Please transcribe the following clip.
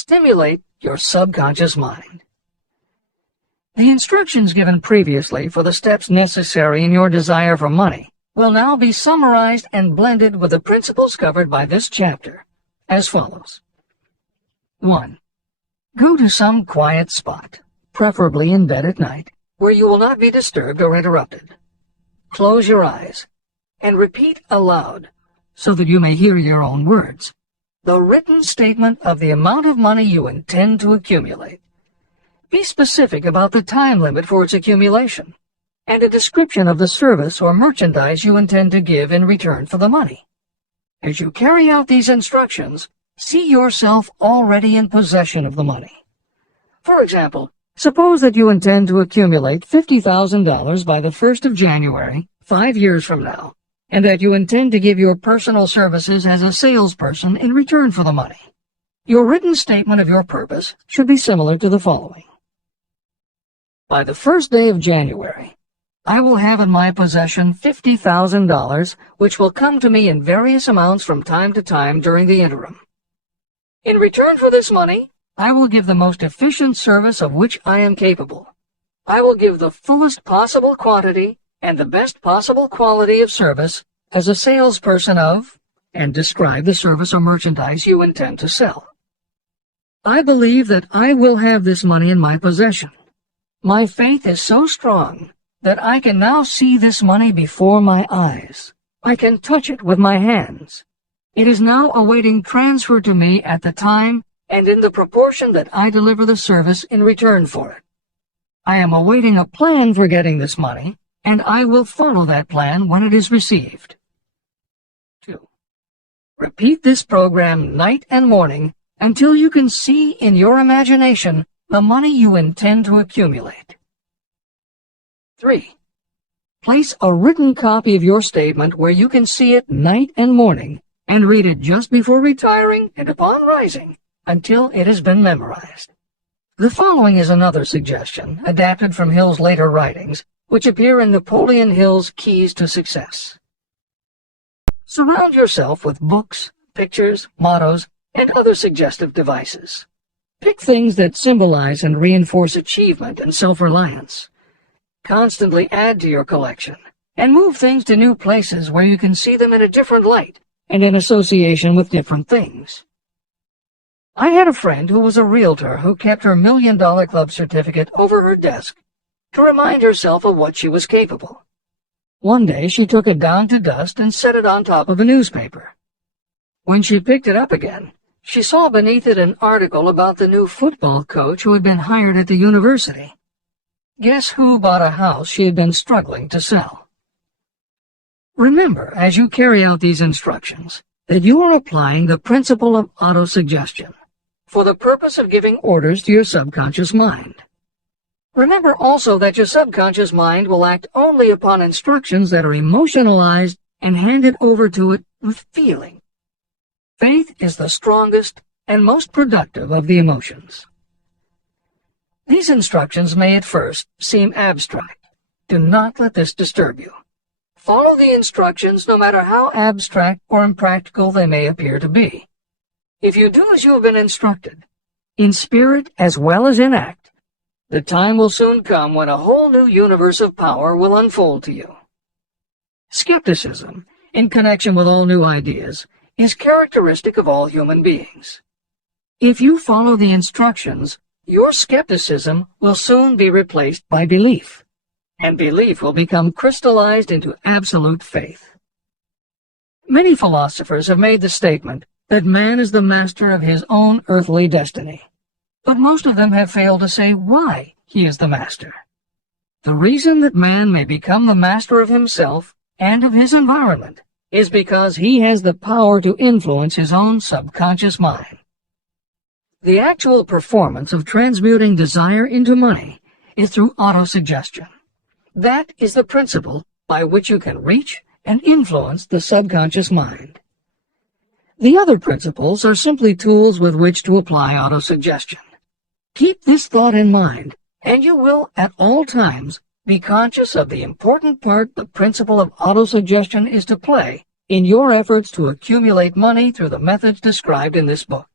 Stimulate your subconscious mind. The instructions given previously for the steps necessary in your desire for money will now be summarized and blended with the principles covered by this chapter, as follows. 1. Go to some quiet spot, preferably in bed at night, where you will not be disturbed or interrupted. Close your eyes and repeat aloud, so that you may hear your own words, the written statement of the amount of money you intend to accumulate. Be specific about the time limit for its accumulation, and a description of the service or merchandise you intend to give in return for the money. As you carry out these instructions, see yourself already in possession of the money. For example, suppose that you intend to accumulate $50,000 by the 1st of January, 5 years from now, and that you intend to give your personal services as a salesperson in return for the money. Your written statement of your purpose should be similar to the following. By the 1st day of January, I will have in my possession $50,000, which will come to me in various amounts from time to time during the interim. In return for this money, I will give the most efficient service of which I am capable. I will give the fullest possible quantity and the best possible quality of service as a salesperson of, and describe the service or merchandise you intend to sell. I believe that I will have this money in my possession. My faith is so strong that I can now see this money before my eyes. I can touch it with my hands. It is now awaiting transfer to me at the time and in the proportion that I deliver the service in return for it. I am awaiting a plan for getting this money, and I will follow that plan when it is received. 2. Repeat this program night and morning until you can see in your imagination the money you intend to accumulate. 3. Place a written copy of your statement where you can see it night and morning and read it just before retiring and upon rising until it has been memorized. The following is another suggestion, adapted from Hill's later writings, which appear in Napoleon Hill's Keys to Success. Surround yourself with books, pictures, mottos, and other suggestive devices. Pick things that symbolize and reinforce achievement and self-reliance. Constantly add to your collection, and move things to new places where you can see them in a different light and in association with different things. I had a friend who was a realtor who kept her $1 Million Club certificate over her desk to remind herself of what she was capable. One day she took it down to dust and set it on top of a newspaper. When she picked it up again, she saw beneath it an article about the new football coach who had been hired at the university. Guess who bought a house she had been struggling to sell? Remember, as you carry out these instructions, that you are applying the principle of autosuggestion for the purpose of giving orders to your subconscious mind. Remember also that your subconscious mind will act only upon instructions that are emotionalized and handed over to it with feeling. Faith is the strongest and most productive of the emotions. These instructions may at first seem abstract. Do not let this disturb you. Follow the instructions no matter how abstract or impractical they may appear to be. If you do as you have been instructed, in spirit as well as in act, the time will soon come when a whole new universe of power will unfold to you. Skepticism, in connection with all new ideas, is characteristic of all human beings. If you follow the instructions, your skepticism will soon be replaced by belief, and belief will become crystallized into absolute faith. Many philosophers have made the statement that man is the master of his own earthly destiny, but most of them have failed to say why he is the master. The reason that man may become the master of himself and of his environment is because he has the power to influence his own subconscious mind. The actual performance of transmuting desire into money is through autosuggestion. That is the principle by which you can reach and influence the subconscious mind. The other principles are simply tools with which to apply autosuggestion. Keep this thought in mind, and you will, at all times, be conscious of the important part the principle of autosuggestion is to play in your efforts to accumulate money through the methods described in this book.